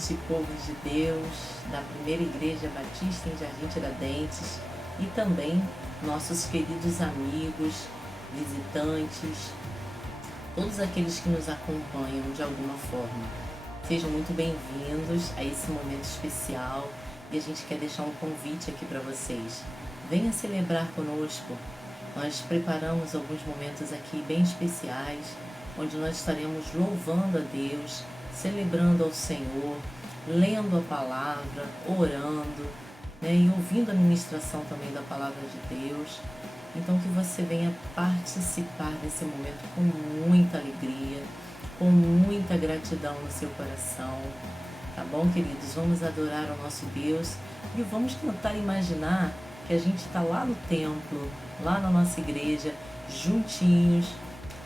noite, povo de Deus, da Primeira Igreja Batista em Jardim Tiradentes e também nossos queridos amigos, visitantes, todos aqueles que nos acompanham de alguma forma. Sejam muito bem-vindos a esse momento especial e a gente quer deixar um convite aqui para vocês. Venha celebrar conosco. Nós preparamos alguns momentos aqui bem especiais, onde nós estaremos louvando a Deus, celebrando ao Senhor, lendo a palavra, orando, e ouvindo a ministração também da palavra de Deus. Então que você venha participar desse momento com muita alegria, com muita gratidão no seu coração. Tá bom, queridos? Vamos adorar ao nosso Deus e vamos tentar imaginar que a gente está lá no templo, lá na nossa igreja, juntinhos,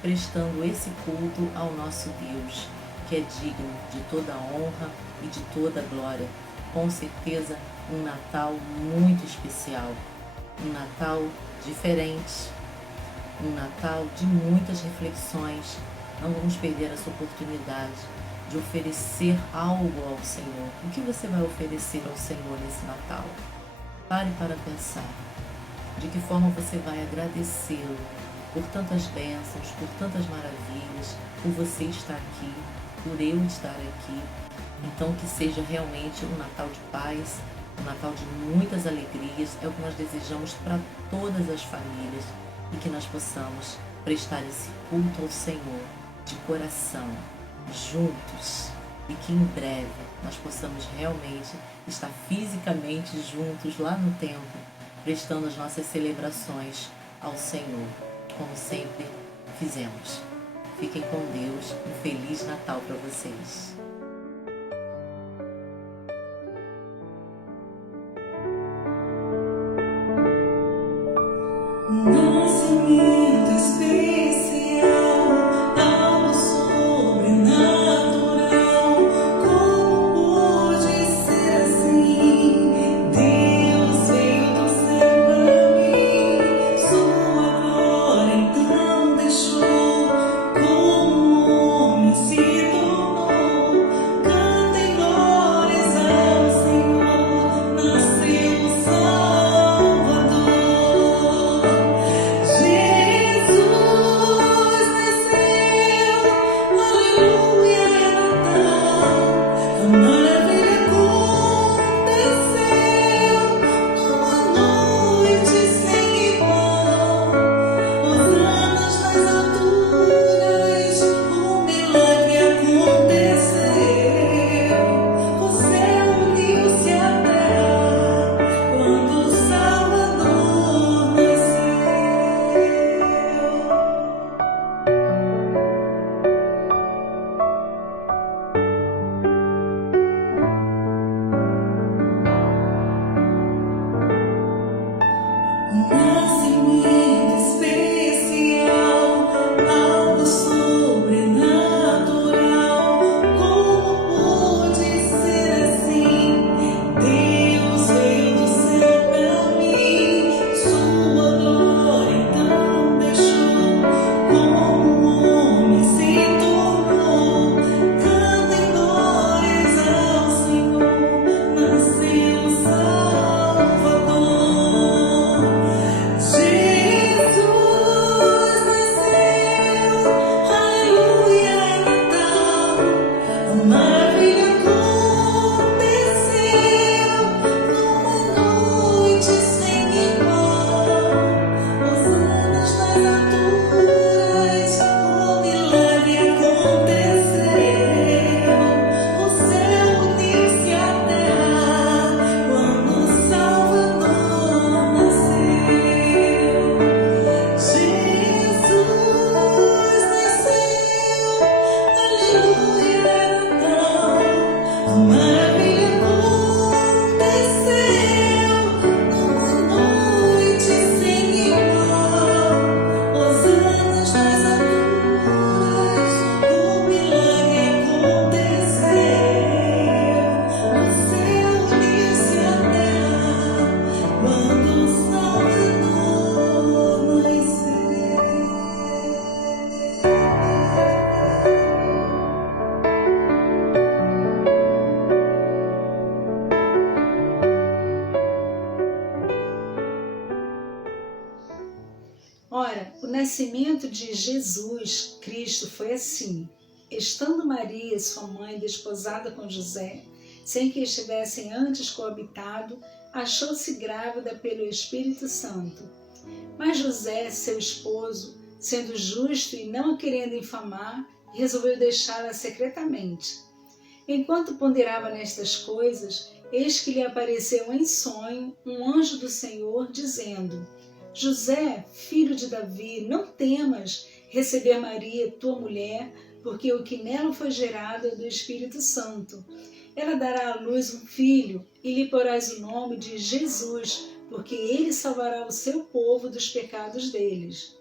prestando esse culto ao nosso Deus, que é digno de toda a honra e de toda a glória. Com certeza, um Natal muito especial, um Natal diferente, um Natal de muitas reflexões. Não vamos perder essa oportunidade de oferecer algo ao Senhor. O que você vai oferecer ao Senhor nesse Natal? Pare para pensar. De que forma você vai agradecê-lo por tantas bênçãos, por tantas maravilhas, por você estar aqui, por eu estar aqui. Então que seja realmente um Natal de paz, um Natal de muitas alegrias. É o que nós desejamos para todas as famílias e que nós possamos prestar esse culto ao Senhor de coração, juntos, e que em breve nós possamos realmente estar fisicamente juntos lá no templo, prestando as nossas celebrações ao Senhor, como sempre fizemos. Fiquem com Deus, um Feliz Natal para vocês. Nascimento especial, algo sobrenatural. Como pôde ser assim? Deus veio do céu pra mim, sua glória então deixou. Como homem se tornou, cantem glórias ao Senhor. Nasceu o Salvador. Nascimento especial, algo sobrenatural. Como pôde ser assim? Deus veio do céu pra mim, sua glória então deixou. Como homem se tornou, cantem glórias ao Senhor. Nasceu o Salvador. Ora, o nascimento de Jesus Cristo foi assim. Estando Maria, sua mãe, desposada com José, sem que estivessem antes coabitado, achou-se grávida pelo Espírito Santo. Mas José, seu esposo, sendo justo e não a querendo infamar, resolveu deixá-la secretamente. Enquanto ponderava nestas coisas, eis que lhe apareceu em sonho um anjo do Senhor, dizendo: José, filho de Davi, não temas receber Maria, tua mulher, porque o que nela foi gerado é do Espírito Santo. Ela dará à luz um filho e lhe porás o nome de Jesus, porque ele salvará o seu povo dos pecados deles.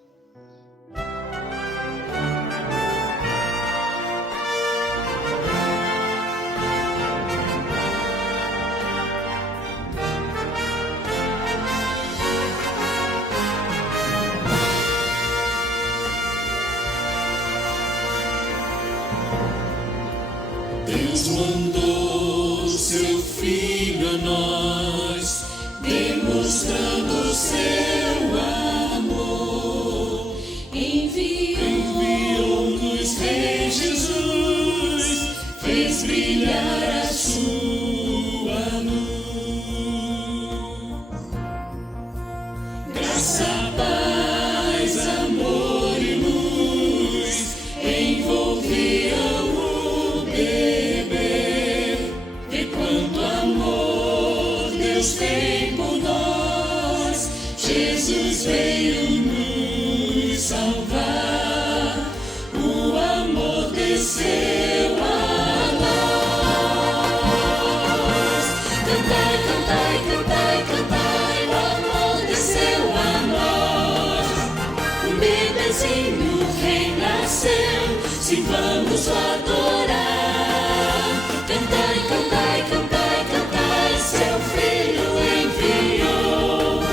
Deus mandou seu Filho a nós, demonstrando seu amor. Enviou-nos Rei Jesus, fez brilhar a sua luz. Graça, paz, amor e luz envolviam o bebê. E quanto amor Deus tem por nós, Jesus veio nos salvar. O amor desceu a nós. Cantai, cantai, cantai, cantai, o amor desceu a nós. Um bebezinho renasceu, sim, vamos o adorar. Cantai, cantai, cantai, cantai, seu Filho enviou.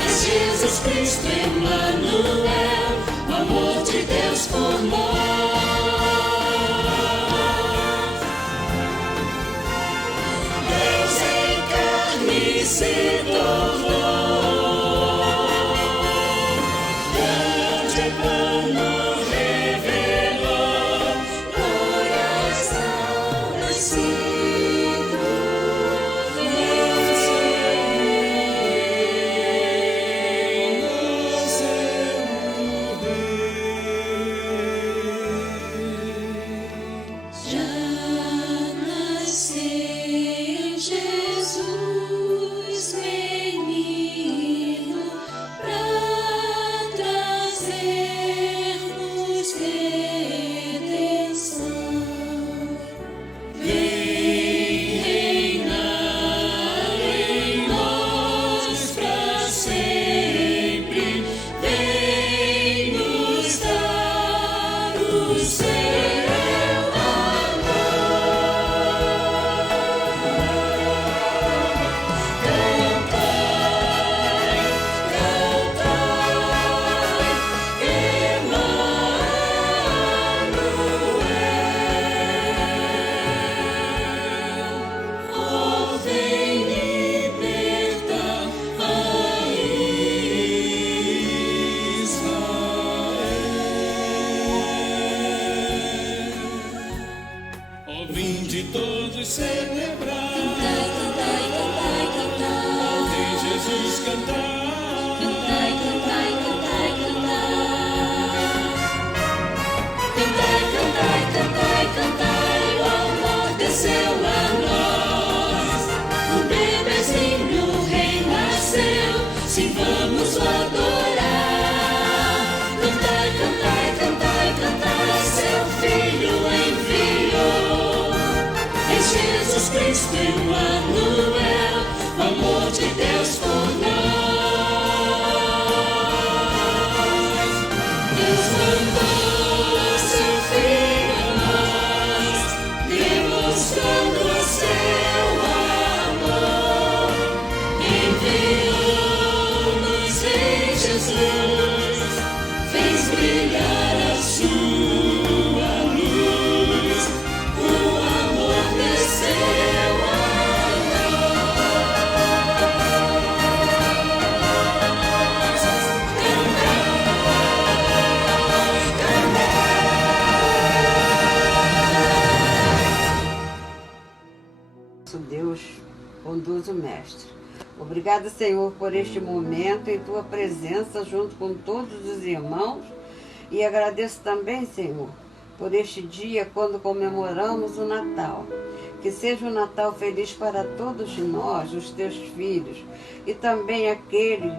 É Jesus Cristo, Emmanuel, o amor de Deus por nós. Deus em carne se tornou, grande plano revelou, glórias ao nascido, nosso Rei. Já nasceu Jesus, menino, pra trazer-nos redenção. Vem reinar em nós pra sempre, vem nos dar o seu amor. Cantai, Emmanuel, ó, vem libertar a Israel. Ó, vinde todos celebrar, cantai, cantai, cantai, cantai, ao Rei Jesus cantar, cantai, cantai, cantai, cantar. Cantai, cantai, cantai, cantai, o amor desceu a nós. O bebezinho renasceu, sim, vamos o adorar. Cantai, cantai, cantai, cantai, seu Filho enviou. É Jesus Cristo, Emmanuel, o amor de Deus por nós. Deus mandou seu Filho a nós, demonstrando seu amor. Enviou-nos Rei Jesus, fez brilhar a sua luz. O amor desceu a nós. Cantai, Obrigada, Senhor, por este momento em Tua presença junto com todos os irmãos. E agradeço também, Senhor, por este dia quando comemoramos o Natal. Que seja um Natal feliz para todos nós, os Teus filhos, e também aquele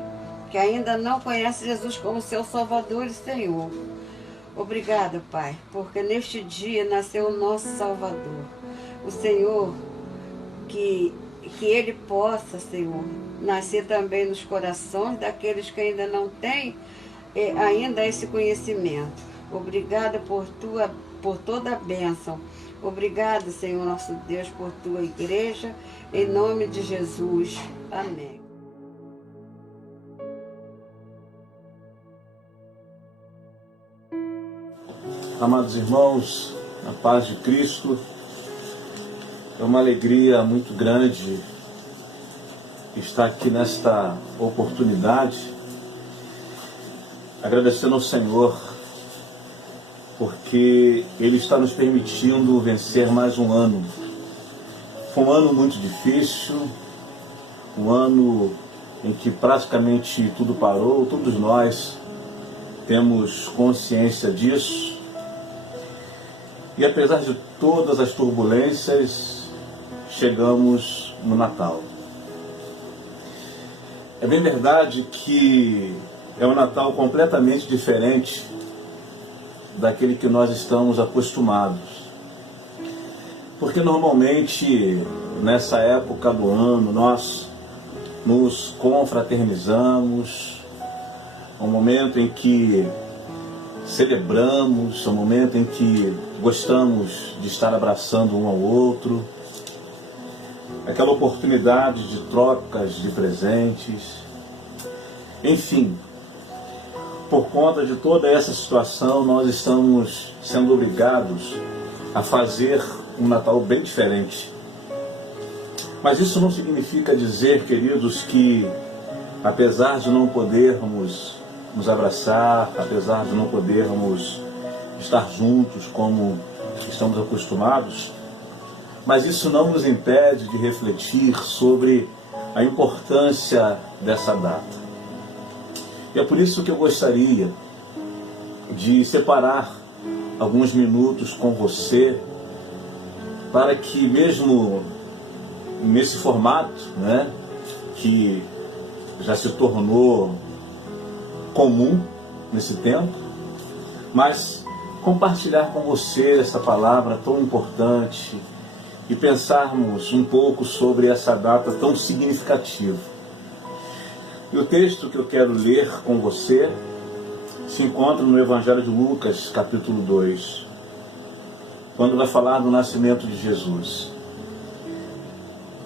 que ainda não conhece Jesus como seu Salvador e Senhor. Obrigada, Pai, porque neste dia nasceu o nosso Salvador. O Senhor, que Ele possa, Senhor, nascer também nos corações daqueles que ainda não têm ainda esse conhecimento. Obrigada por toda a bênção. Obrigada, Senhor nosso Deus, por Tua igreja, em nome de Jesus. Amém. Amados irmãos, a paz de Cristo, é uma alegria muito grande estar aqui nesta oportunidade, agradecendo ao Senhor, porque Ele está nos permitindo vencer mais um ano. Foi um ano muito difícil, um ano em que praticamente tudo parou, todos nós temos consciência disso. E apesar de todas as turbulências, chegamos no Natal. É bem verdade que é um Natal completamente diferente daquele que nós estamos acostumados. Porque normalmente, nessa época do ano, nós nos confraternizamos, é um momento em que celebramos, é um momento em que gostamos de estar abraçando um ao outro, aquela oportunidade de trocas de presentes, enfim. Por conta de toda essa situação, nós estamos sendo obrigados a fazer um Natal bem diferente. Mas isso não significa dizer, queridos, que apesar de não podermos nos abraçar, apesar de não podermos estar juntos como estamos acostumados, mas isso não nos impede de refletir sobre a importância dessa data. E é por isso que eu gostaria de separar alguns minutos com você, para que mesmo nesse formato, que já se tornou comum nesse tempo, mas compartilhar com você essa palavra tão importante e pensarmos um pouco sobre essa data tão significativa. E o texto que eu quero ler com você se encontra no Evangelho de Lucas, capítulo 2, quando vai falar do nascimento de Jesus.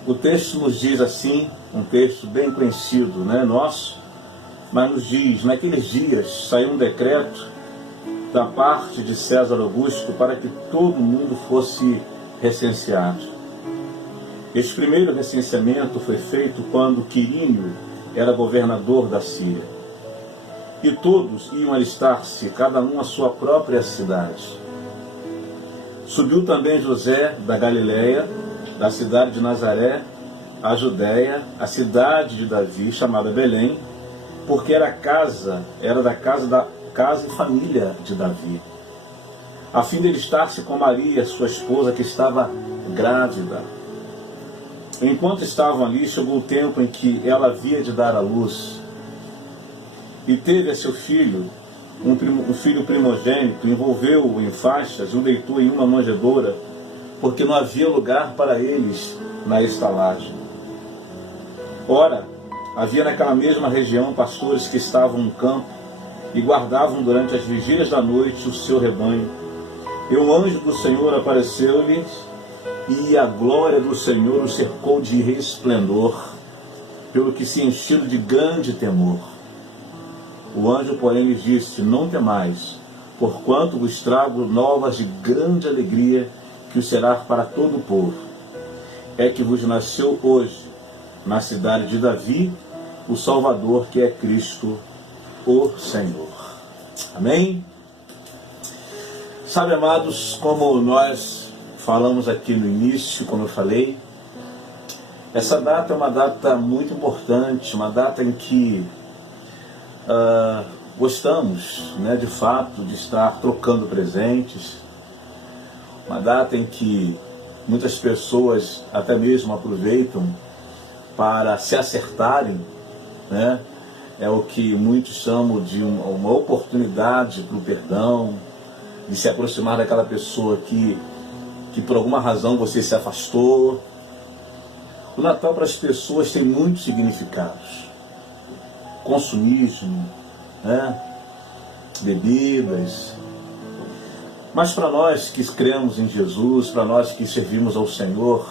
O texto nos diz assim, um texto bem conhecido, nosso, mas nos diz: naqueles dias saiu um decreto da parte de César Augusto para que todo mundo fosse recenseado. Este primeiro recenseamento foi feito quando Quirínio era governador da Síria. E todos iam alistar-se, cada um à sua própria cidade. Subiu também José da Galileia, da cidade de Nazaré, à Judéia, a cidade de Davi, chamada Belém, porque era da casa e família de Davi, a fim de alistar-se com Maria, sua esposa, que estava grávida. Enquanto estavam ali, chegou o tempo em que ela havia de dar à luz. E teve a seu filho, um filho primogênito, envolveu-o em faixas, o deitou em uma manjedoura, porque não havia lugar para eles na estalagem. Ora, havia naquela mesma região pastores que estavam no campo e guardavam durante as vigílias da noite o seu rebanho. E um anjo do Senhor apareceu-lhes, e a glória do Senhor o cercou de resplendor, pelo que se encheram de grande temor. O anjo, porém, lhes disse: não temais, porquanto vos trago novas de grande alegria, que o será para todo o povo. É que vos nasceu hoje, na cidade de Davi, o Salvador, que é Cristo, o Senhor. Amém? Sabe, amados, como nós falamos aqui no início, como eu falei, Essa data é uma data muito importante, uma data em que gostamos, né, de fato, de estar trocando presentes, uma data em que muitas pessoas até mesmo aproveitam para se acertarem, né? É o que muitos chamam de uma oportunidade para o perdão, de se aproximar daquela pessoa que por alguma razão você se afastou. O Natal para as pessoas tem muitos significados. Consumismo, né? Bebidas. Mas para nós que cremos em Jesus, para nós que servimos ao Senhor,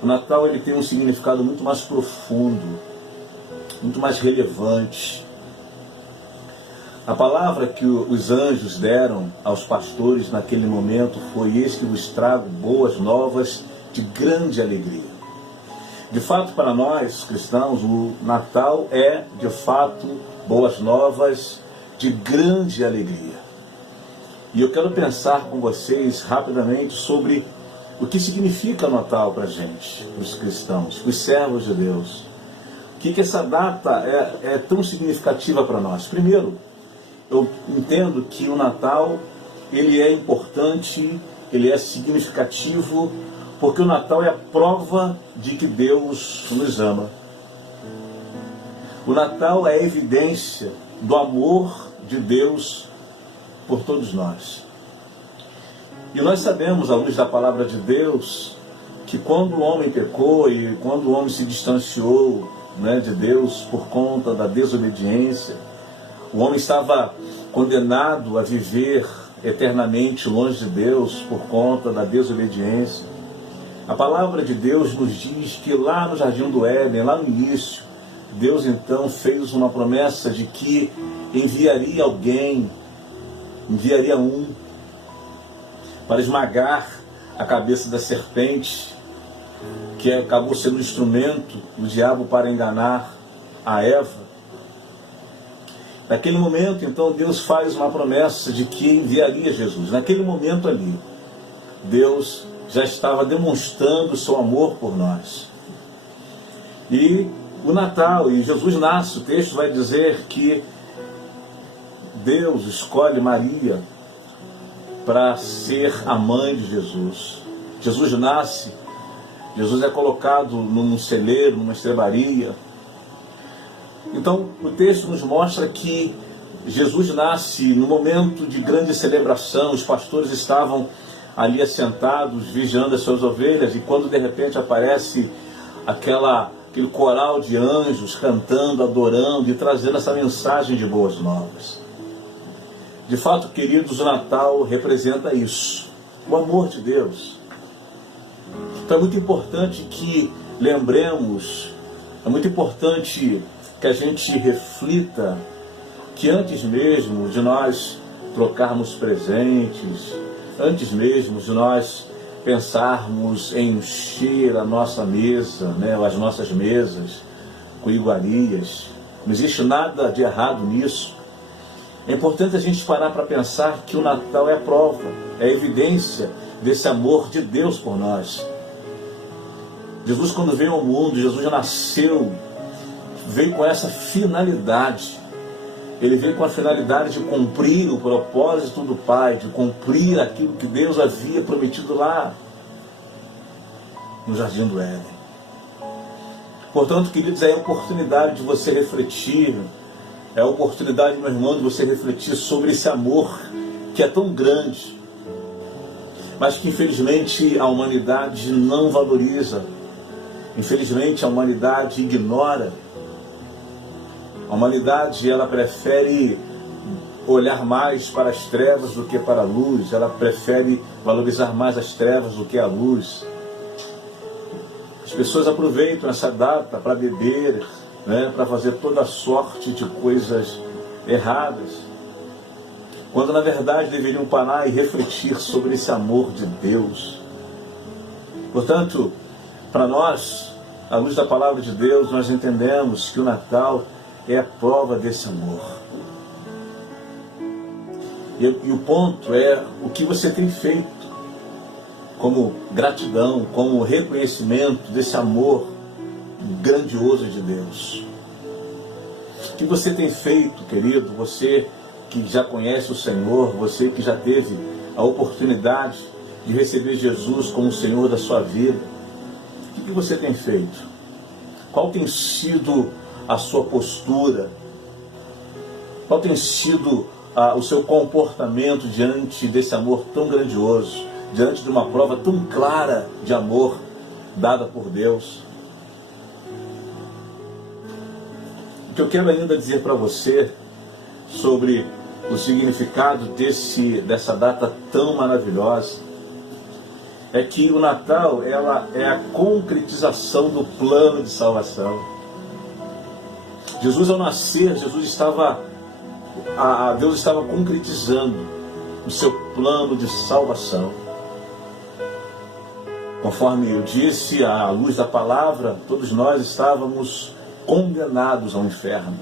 o Natal ele tem um significado muito mais profundo, muito mais relevante. A palavra que os anjos deram aos pastores naquele momento foi: eis que vos trago boas novas de grande alegria. De fato, para nós cristãos, o Natal é, de fato, boas novas de grande alegria. E eu quero pensar com vocês rapidamente sobre o que significa o Natal para a gente, para os cristãos, para os servos de Deus. O que essa data é tão significativa para nós? Primeiro, eu entendo que o Natal ele é importante, ele é significativo, porque o Natal é a prova de que Deus nos ama. O Natal é a evidência do amor de Deus por todos nós. E nós sabemos, à luz da palavra de Deus, que quando o homem pecou e quando o homem se distanciou, né, de Deus por conta da desobediência, o homem estava condenado a viver eternamente longe de Deus por conta da desobediência. A palavra de Deus nos diz que lá no Jardim do Éden, lá no início, Deus então fez uma promessa de que enviaria alguém, enviaria um, para esmagar a cabeça da serpente, que acabou sendo um instrumento do diabo para enganar a Eva. Naquele momento, então, Deus faz uma promessa de que enviaria Jesus. Naquele momento ali, Deus já estava demonstrando o seu amor por nós. E o Natal, e Jesus nasce, o texto vai dizer que Deus escolhe Maria para ser a mãe de Jesus. Jesus nasce, Jesus é colocado num celeiro, numa estrebaria. Então, o texto nos mostra que Jesus nasce no momento de grande celebração. Os pastores estavam ali assentados, vigiando as suas ovelhas, e quando de repente aparece aquele coral de anjos cantando, adorando e trazendo essa mensagem de boas novas. De fato, queridos, o Natal representa isso, o amor de Deus. Então é muito importante que lembremos, é muito importante que a gente reflita que antes mesmo de nós trocarmos presentes, antes mesmo de nós pensarmos em encher a nossa mesa, né, as nossas mesas com iguarias, não existe nada de errado nisso. É importante a gente parar para pensar que o Natal é a prova, é a evidência desse amor de Deus por nós. Jesus, quando veio ao mundo, Jesus já nasceu, veio com essa finalidade. Ele veio com a finalidade de cumprir o propósito do Pai, de cumprir aquilo que Deus havia prometido lá no Jardim do Éden. Portanto, queridos, é a oportunidade de você refletir, é a oportunidade, meu irmão, de você refletir sobre esse amor que é tão grande, mas que infelizmente a humanidade não valoriza, infelizmente a humanidade ignora. A humanidade, ela prefere olhar mais para as trevas do que para a luz, ela prefere valorizar mais as trevas do que a luz. As pessoas aproveitam essa data para beber, né, para fazer toda sorte de coisas erradas, quando na verdade deveriam parar e refletir sobre esse amor de Deus. Portanto, para nós, à luz da palavra de Deus, nós entendemos que o Natal é a prova desse amor. E o ponto é o que você tem feito como gratidão, como reconhecimento desse amor grandioso de Deus. O que você tem feito, querido, você que já conhece o Senhor, você que já teve a oportunidade de receber Jesus como o Senhor da sua vida, o que você tem feito? Qual tem sido a sua postura? Qual tem sido o seu comportamento diante desse amor tão grandioso, diante de uma prova tão clara de amor dada por Deus? O que eu quero ainda dizer para você sobre o significado dessa data tão maravilhosa é que o Natal ela é a concretização do plano de salvação. Jesus, ao nascer, Deus estava concretizando o seu plano de salvação. Conforme eu disse, à luz da palavra, todos nós estávamos condenados ao inferno.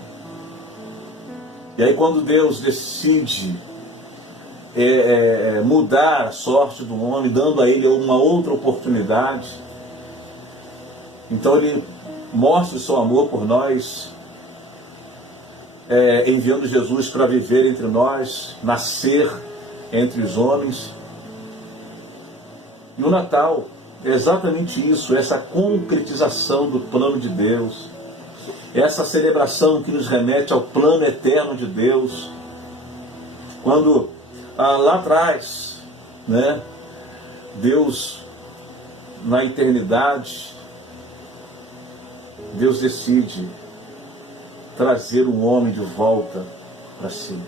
E aí quando Deus decide mudar a sorte do homem, dando a ele uma outra oportunidade, então ele mostra o seu amor por nós, enviando Jesus para viver entre nós, nascer entre os homens. E o Natal é exatamente isso, essa concretização do plano de Deus, essa celebração que nos remete ao plano eterno de Deus. Quando lá atrás, Deus, na eternidade, Deus decide trazer o homem de volta para si.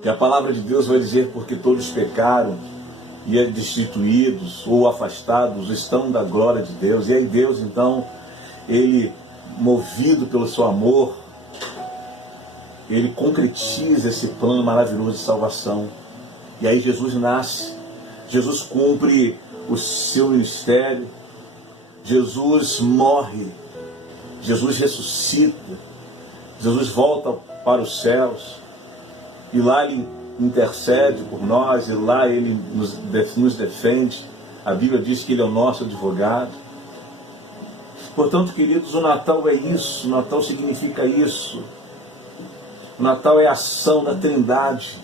Que a palavra de Deus vai dizer: porque todos pecaram e destituídos ou afastados estão da glória de Deus. E aí Deus, então, ele, movido pelo seu amor, ele concretiza esse plano maravilhoso de salvação. E aí Jesus nasce, Jesus cumpre o seu ministério, Jesus morre, Jesus ressuscita, Jesus volta para os céus, e lá ele intercede por nós, e lá ele nos defende. A Bíblia diz que ele é o nosso advogado. Portanto, queridos, o Natal é isso, o Natal significa isso. O Natal é a ação da Trindade.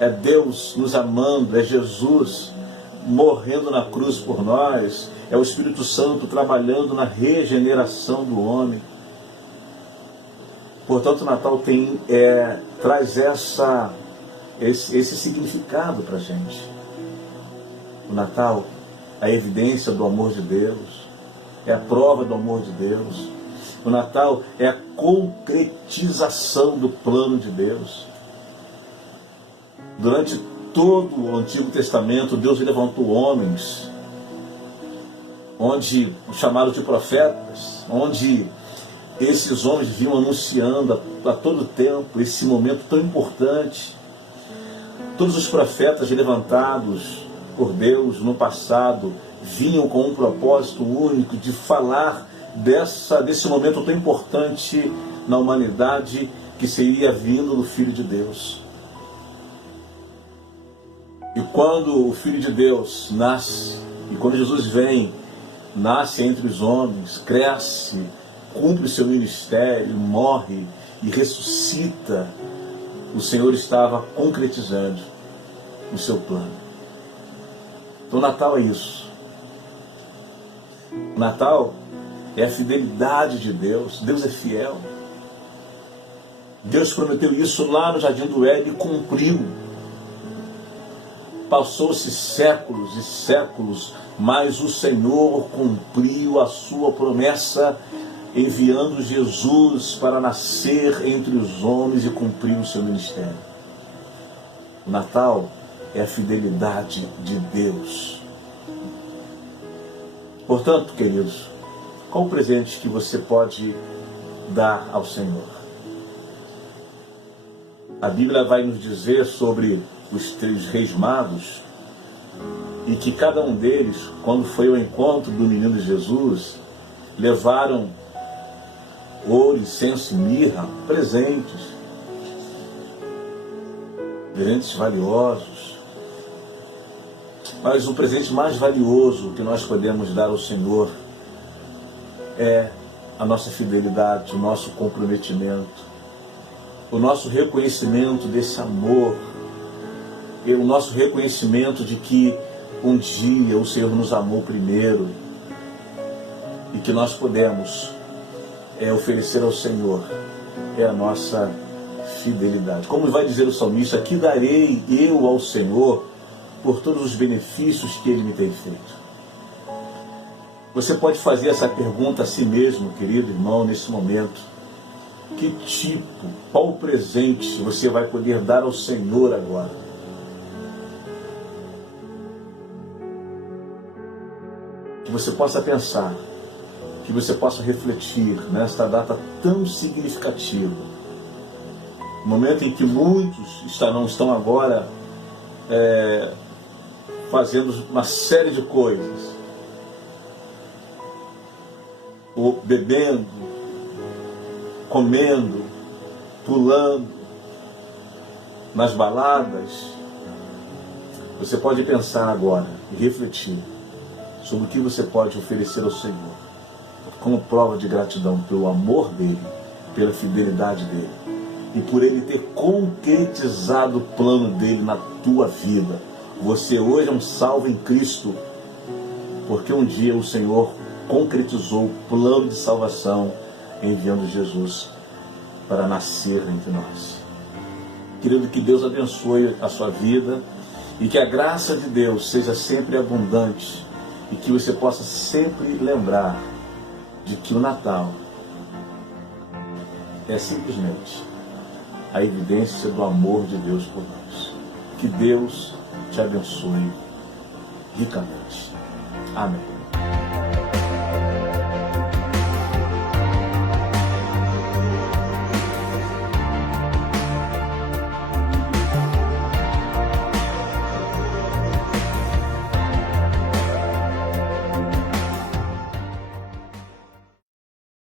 É Deus nos amando, é Jesus morrendo na cruz por nós, é o Espírito Santo trabalhando na regeneração do homem. Portanto, o Natal traz esse significado para a gente. O Natal é a evidência do amor de Deus, é a prova do amor de Deus. O Natal é a concretização do plano de Deus. Durante todo o Antigo Testamento, Deus levantou homens, onde chamaram de profetas, onde esses homens vinham anunciando a todo tempo esse momento tão importante. Todos os profetas levantados por Deus no passado vinham com um propósito único de falar desse momento tão importante na humanidade, que seria vindo do Filho de Deus. E quando o Filho de Deus nasce, e quando Jesus vem, nasce entre os homens, cresce, cumpre o seu ministério, morre e ressuscita, o Senhor estava concretizando o seu plano. Então o Natal é isso. O Natal é a fidelidade de Deus. Deus é fiel. Deus prometeu isso lá no Jardim do Éden e cumpriu. Passou-se séculos e séculos, mas o Senhor cumpriu a sua promessa, enviando Jesus para nascer entre os homens e cumprir o seu ministério. O Natal é a fidelidade de Deus. Portanto, queridos, qual o presente que você pode dar ao Senhor? A Bíblia vai nos dizer sobre os 3 reis magos, e que cada um deles, quando foi ao encontro do menino Jesus, levaram ouro, incenso e mirra, presentes valiosos. Mas o presente mais valioso que nós podemos dar ao Senhor é a nossa fidelidade, o nosso comprometimento, o nosso reconhecimento desse amor, o nosso reconhecimento de que um dia o Senhor nos amou primeiro e que nós podemos oferecer ao Senhor a nossa fidelidade. Como vai dizer o salmista, que darei eu ao Senhor por todos os benefícios que Ele me tem feito? Você pode fazer essa pergunta a si mesmo, querido irmão, nesse momento. Que tipo, qual presente você vai poder dar ao Senhor agora? Que você possa pensar, que você possa refletir nesta data tão significativa. No momento em que muitos estão agora fazendo uma série de coisas, ou bebendo, comendo, pulando, nas baladas, você pode pensar agora e refletir sobre o que você pode oferecer ao Senhor, como prova de gratidão pelo amor dEle, pela fidelidade dEle, e por Ele ter concretizado o plano dEle na tua vida. Você hoje é um salvo em Cristo, porque um dia o Senhor concretizou o plano de salvação, enviando Jesus para nascer entre nós. Querido, que Deus abençoe a sua vida e que a graça de Deus seja sempre abundante e que você possa sempre lembrar de que o Natal é simplesmente a evidência do amor de Deus por nós. Que Deus te abençoe ricamente. Amém.